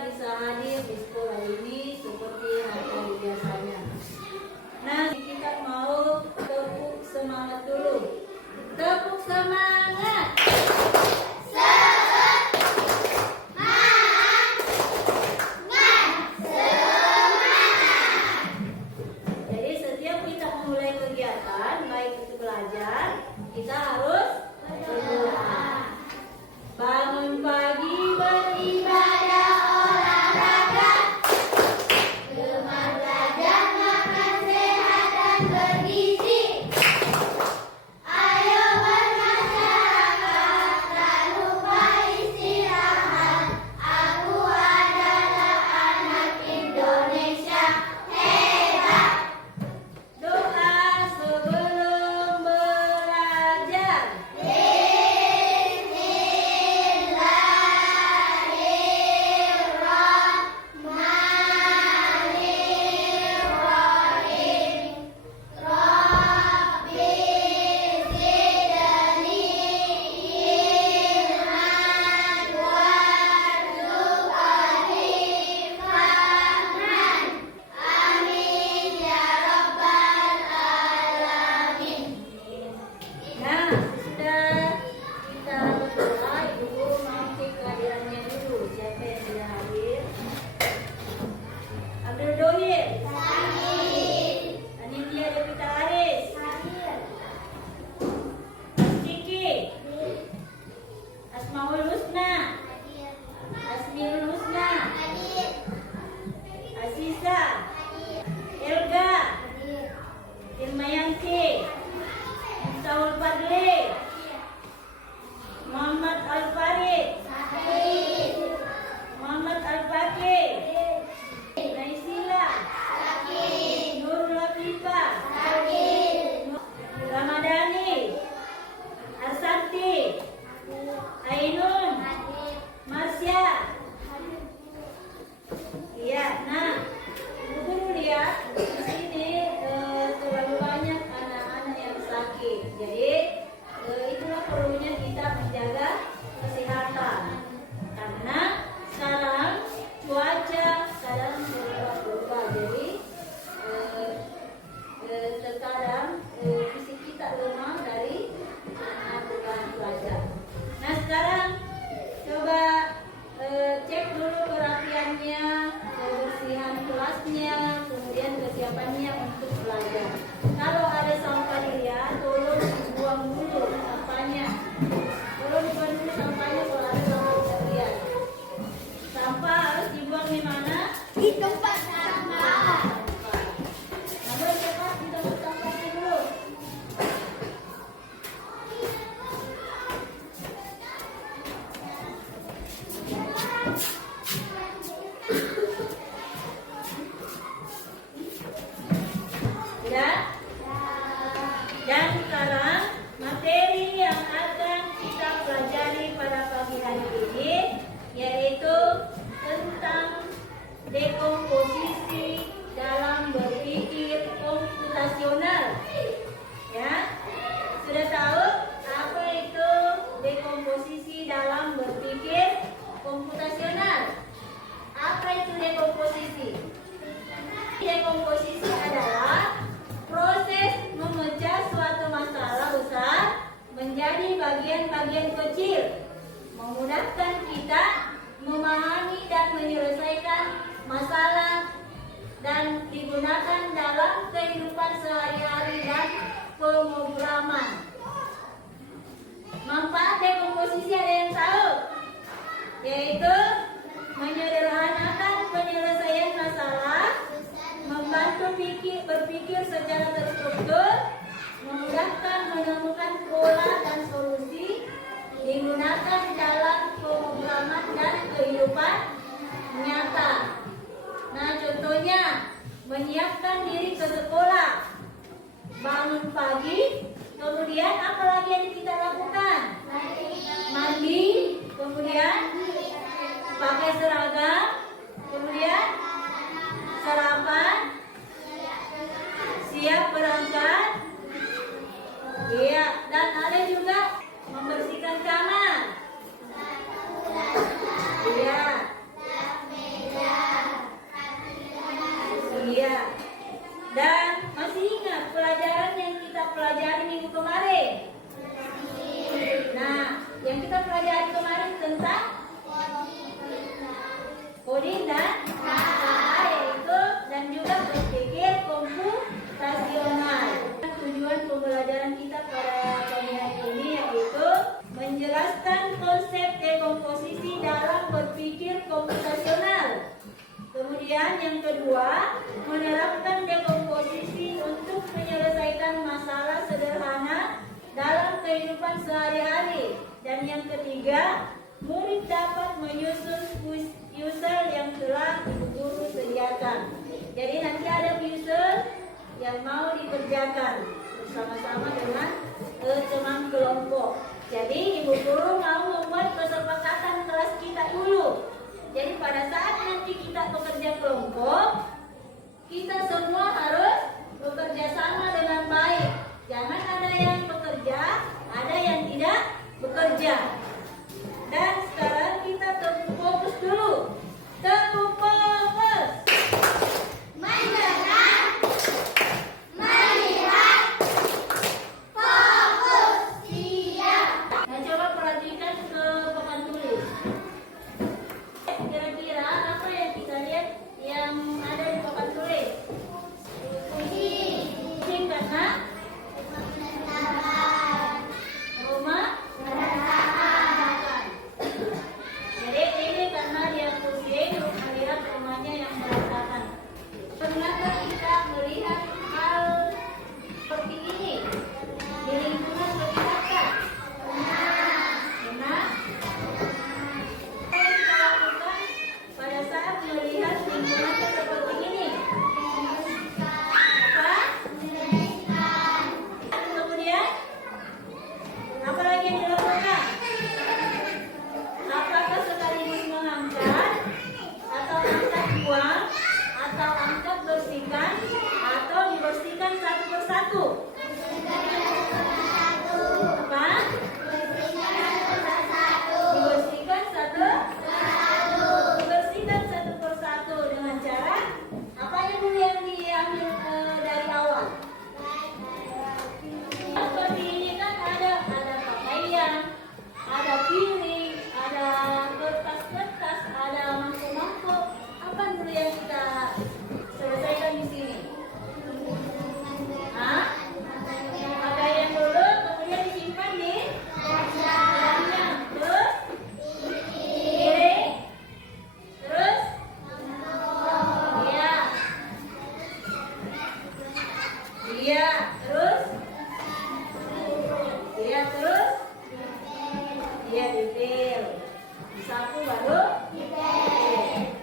bisa hadir di sekolah ini seperti hari biasanya. Nah, kita mau tepuk semangat dulu. Tepuk semangat. Jadi setiap kita memulai kegiatan, baik itu belajar, kita harus berdoa. Bangun pagi beribadah, olahraga, gemar belajar, makan sehat dan bergizi. Ayo bermasyarakat, tak lupa istirahat. Aku adalah anak Indonesia hebat. Doa sebelum belajar. Nah, sudah kita berdoa, Ibu Guru mau cek kehadirannya dulu. Siapa yang sudah hadir? Abdul Dohir. Hadir. Anindya Devita Aris. Hadir. Kiki. Hadir. Asmaul Husna. Hadir. Asmiul Husna. Hadir. Asisa. Hadir. Elga. Hadir. Ilmayanti. Saul Fadli, Muhammad Al-Farid, Muhammad Al-Fakir, Naisila, Nur Latifah, Ramadhani, Arsanti, Ainun, Marsya. Iya, nah, Ibu Guru lihat di sini terlalu banyak anak-anak yang sakit. Jadi itulah perlunya kita menjaga kesehatan. Karena sekarang cuaca kadang berubah-ubah. Jadi terkadang fisik kita lemah dari perubahan cuaca. Nah, sekarang coba cek dulu kerapiannya, kebersihan kelasnya, kemudian kesiapannya untuk belajar. Kalau ada sampah dilihat, tolong dibuang dulu sampahnya. Tolong dibuang dulu sampahnya kalau ada sampah dilihat. Sampah harus dibuang di mana? Di tempat sampah. Namun cepat di tempat sampahnya dulu. Ya. Dan sekarang materi yang akan kita pelajari pada pagi hari ini yaitu tentang dekomposisi dalam berpikir komputasional. Ya, sudah tahu apa itu dekomposisi dalam berpikir komputasional? Apa itu dekomposisi? Dekomposisi adalah proses memecah suatu masalah besar menjadi bagian-bagian kecil, memudahkan kita memahami dan menyelesaikan masalah dan digunakan dalam kehidupan sehari-hari dan pemrograman. Manfaat dekomposisi ada yang tahu? Yaitu menyederhanakan penyelesaian masalah, membantu berpikir secara terstruktur, memudahkan menemukan pola dan solusi, digunakan dalam pemrograman dan kehidupan nyata. Nah, contohnya menyiapkan diri ke sekolah, bangun pagi, kemudian apa lagi yang kita lakukan? Mandi, kemudian pakai seragam, kemudian sarapan, siap berangkat. Iya, dan ada juga membersihkan kamar. Iya. tentang coding dan yaitu dan juga berpikir komputasional. Tujuan pembelajaran kita pada pagi hari ini yaitu menjelaskan konsep dekomposisi dalam berpikir komputasional. Kemudian yang kedua, menerapkan dekomposisi untuk menyelesaikan masalah sederhana dalam kehidupan sehari-hari. Dan yang ketiga, murid dapat menyusun puzzle yang telah ibu guru sediakan. Jadi nanti ada puzzle yang mau dikerjakan bersama-sama dengan teman kelompok. Jadi ibu guru mau membuat kesepakatan kelas kita dulu. Jadi pada saat nanti kita bekerja kelompok, kita semua harus bekerja sama dengan baik. Jangan ada yang bekerja, ada yang tidak bekerja. Dan sekarang kita fokus dulu. Fokus. Mendengar, melihat, fokus, siap. Nah, coba perhatikan ke papan tulis. Kira-kira apa yang kita lihat yang ada di papan tulis? Kucing karena rumah berantakan. Jadi ini karena dia pusing melihat rumahnya yang berantakan. Pernahkah kita melihat hal seperti ini di lingkungan kita? Pernah? Apa yang kita lakukan pada saat melihat lingkungan seperti ini? Apa? Kemudian apa lagi yang dilakukan? Apakah sekaligus mengangkat atau angkat buang atau angkat bersihkan atau dibersihkan satu persatu? Apa? Dibersihkan satu? Dibersihkan satu persatu dengan cara apa yang dulu yang diambil dari awal? Seperti ini kan ada pakaian, ada piring, ada kertas-kertas, ada mangkuk-mangkuk. Apa dulu yang kita selesaikan di sini? Pakaian dulu, kemudian disimpan di dalamnya. Terus piring, terus iya, terus detail. Disapu baru detail.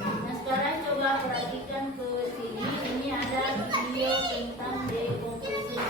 Nah sekarang coba perhatikan ke sini. Ini ada video tentang dekomposisi.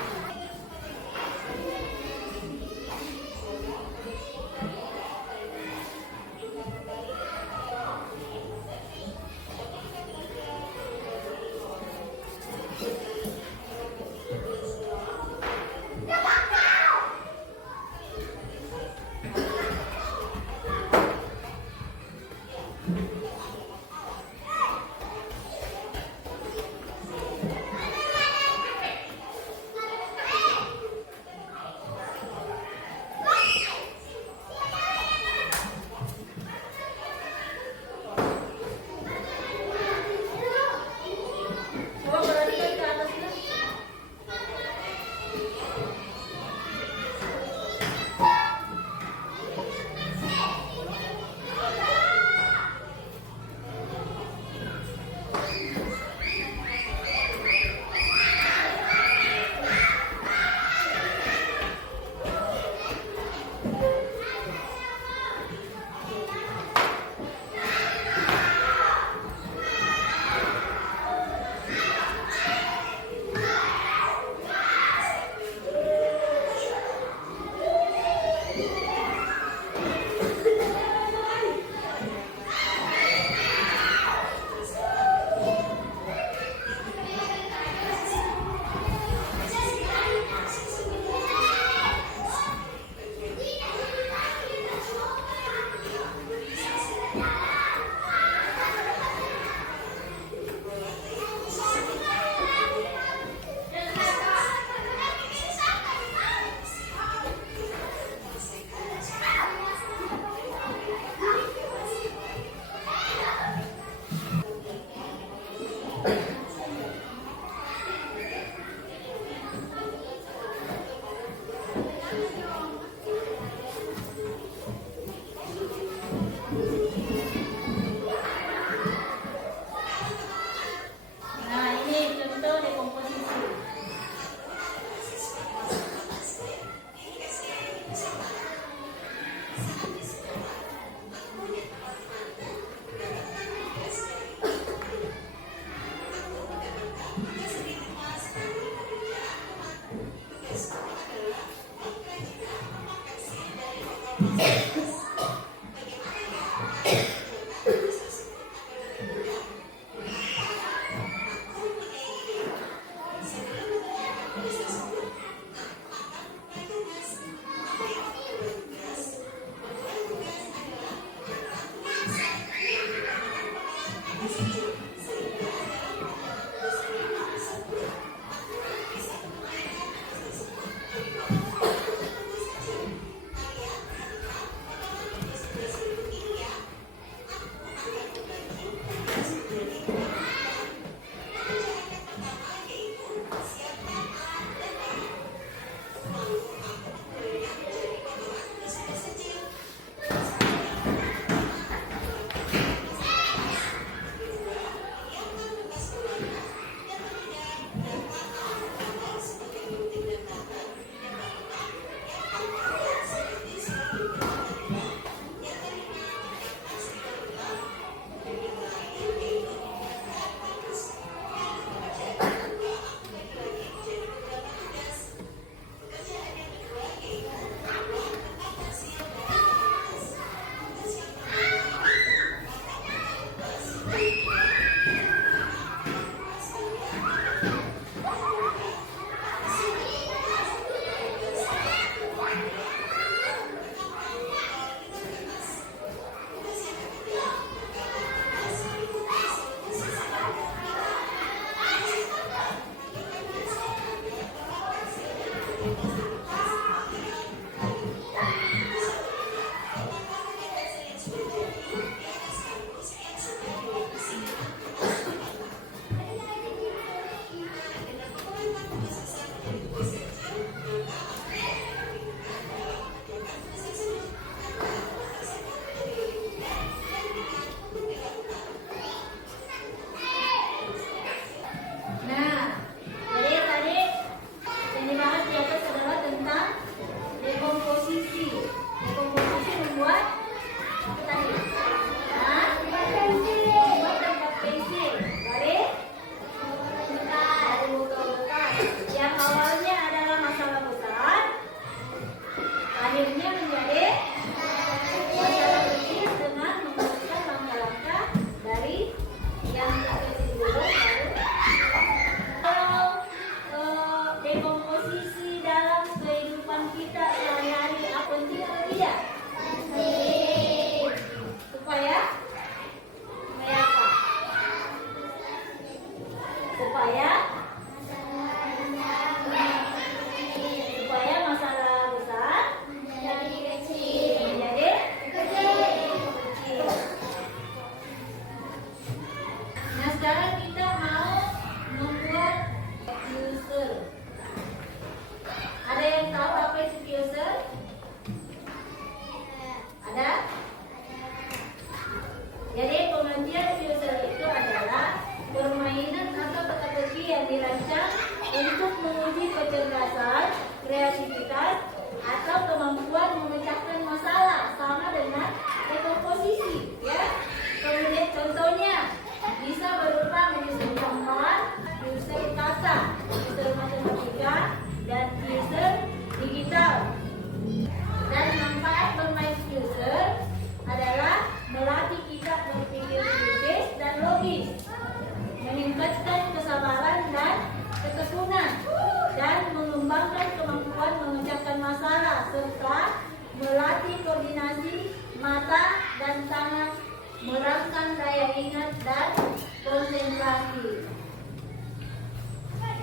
mata dan tangan merangsang daya ingat dan konsentrasi.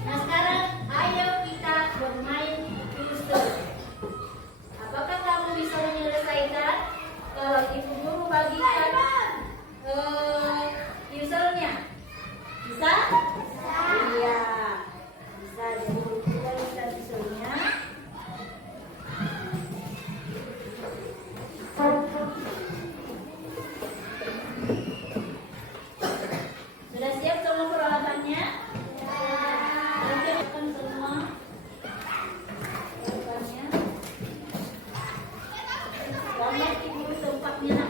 Nah sekarang ayo kita bermain puzzle. Apakah kamu bisa menyelesaikan? Kalau ibu guru bagikan puzzle-nya, bisa? Iya, bisa. Jadi kita lihat puzzle-nya. Sudah siap semua peralatannya? Nanti akan semua peralatannya. Gambar ibu tempatnya.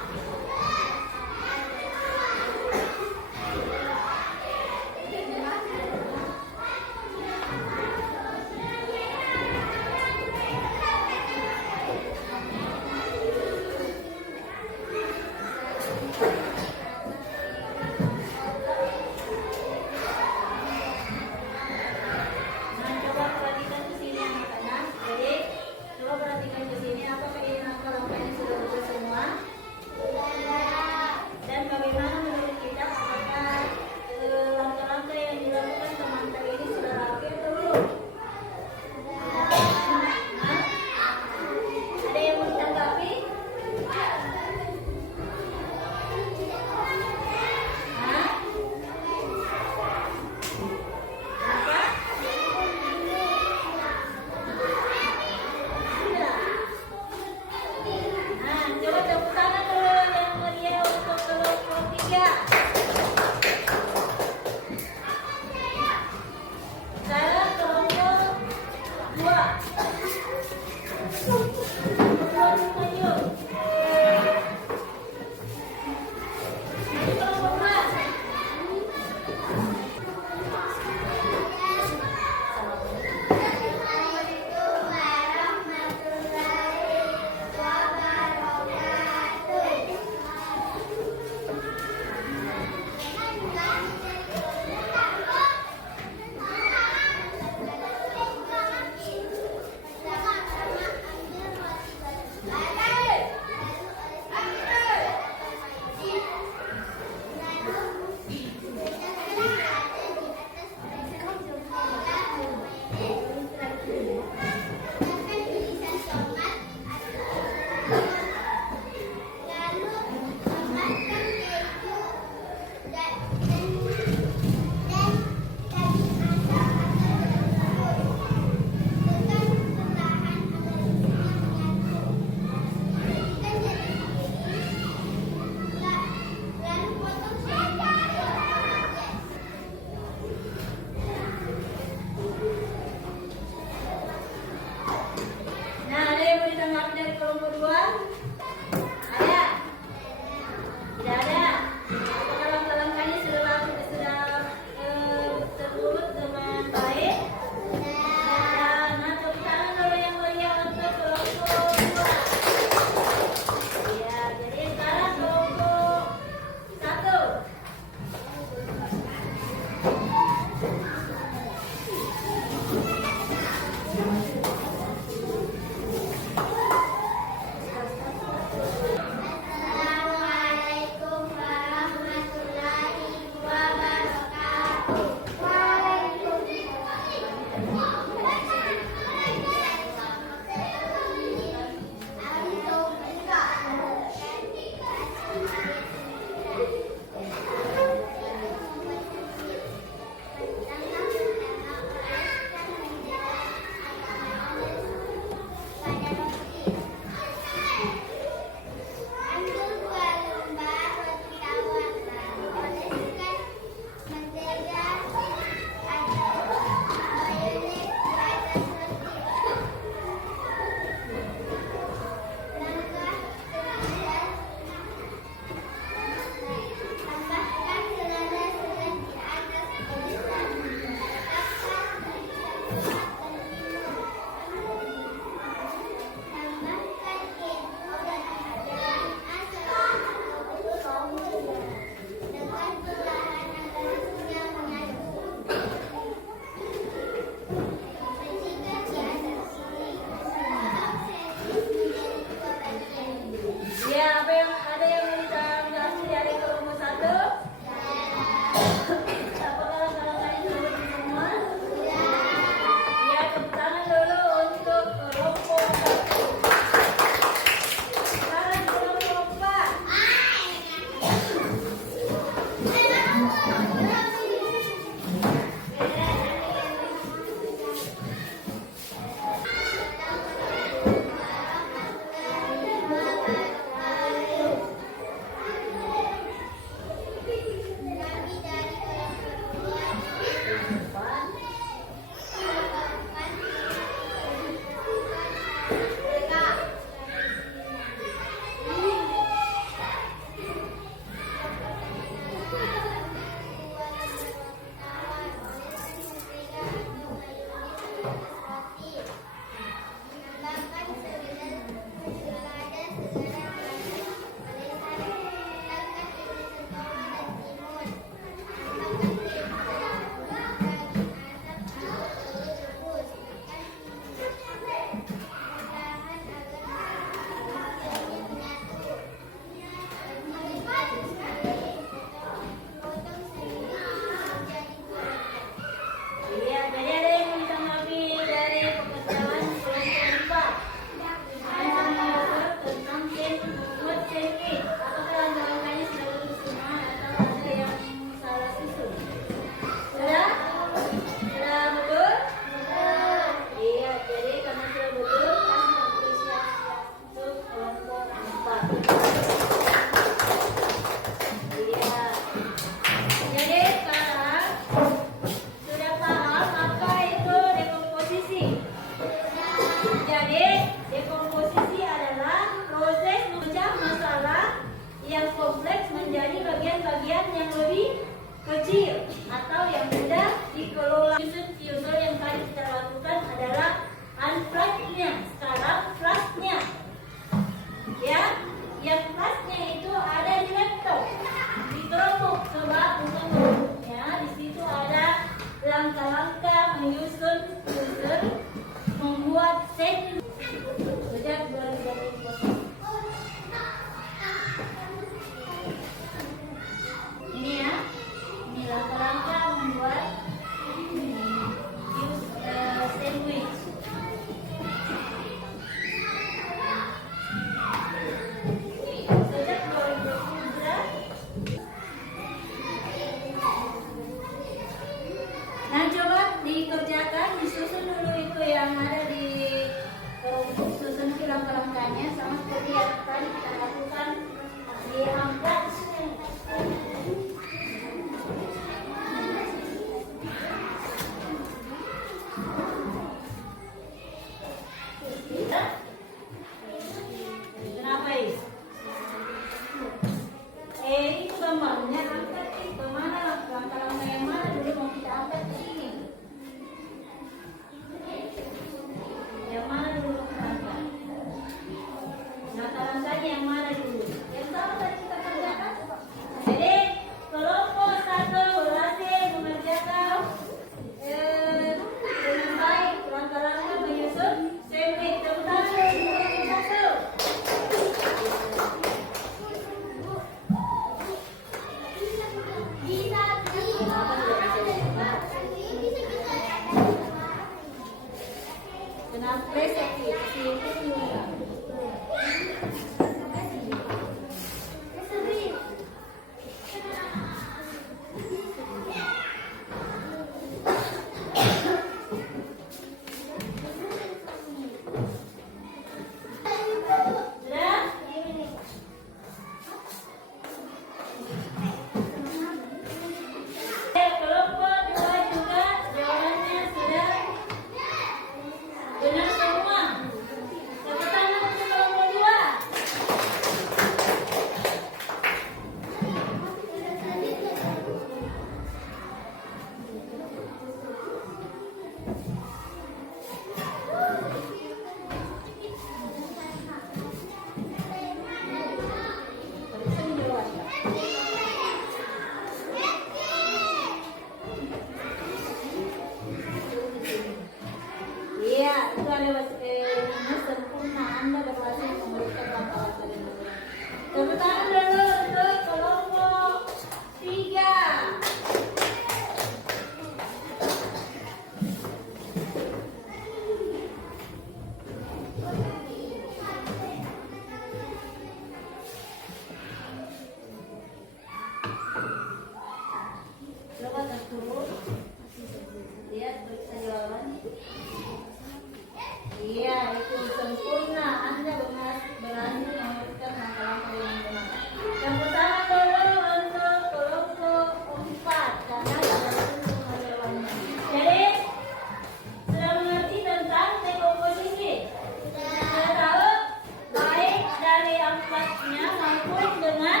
berkumpul dengan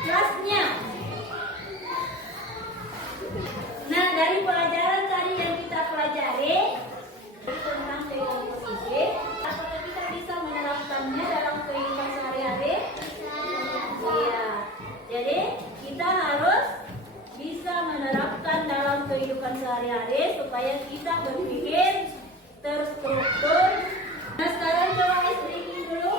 kelasnya. Nah, dari pelajaran tadi yang kita pelajari tentang dekomposisi, apakah kita bisa menerapkannya dalam kehidupan sehari-hari? Iya. Jadi kita harus bisa menerapkan dalam kehidupan sehari-hari supaya kita berpikir terstruktur. Nah, sekarang coba streaming dulu.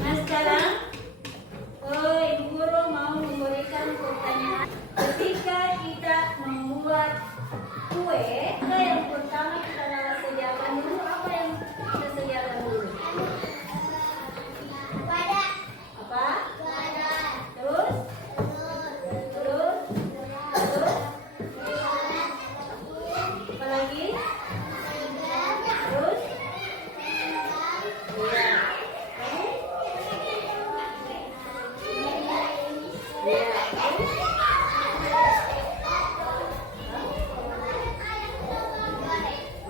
Nah, sekarang Ibu Guru mau memberikan pertanyaan. Ketika kita membuat kue, yang pertama kita harus sediakan dulu. Apa yang kita sediakan dulu? Wadah. Apa? Wadah. Terus? Terus? Terus? Apa lagi? Terus? Iya.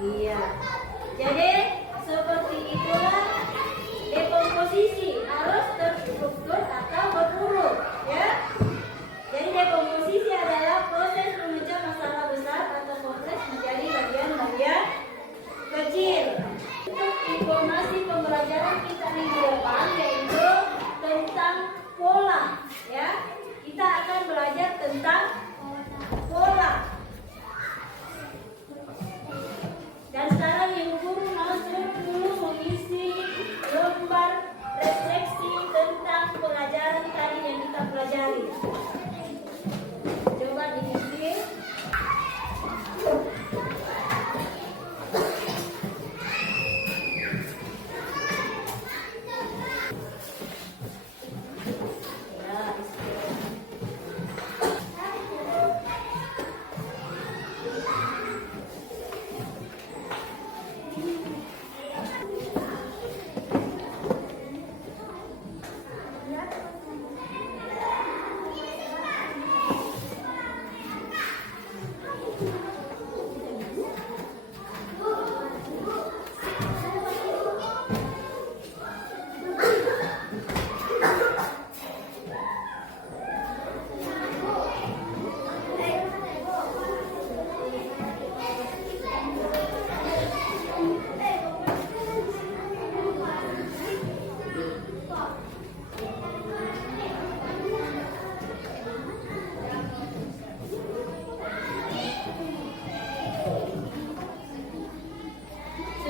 Iya. Jadi seperti itulah dekomposisi, harus terstruktur atau berurut, ya. Jadi dekomposisi adalah proses memecah masalah besar atau kompleks menjadi bagian-bagian kecil. Untuk informasi pembelajaran kita minggu depan yaitu tentang pola, ya. Kita akan belajar tentang pola. Dan sekarang Ibu Guru masuk dulu mengisi lembar refleksi tentang pelajaran tadi yang kita pelajari. Coba diisi.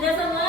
Sudah semua?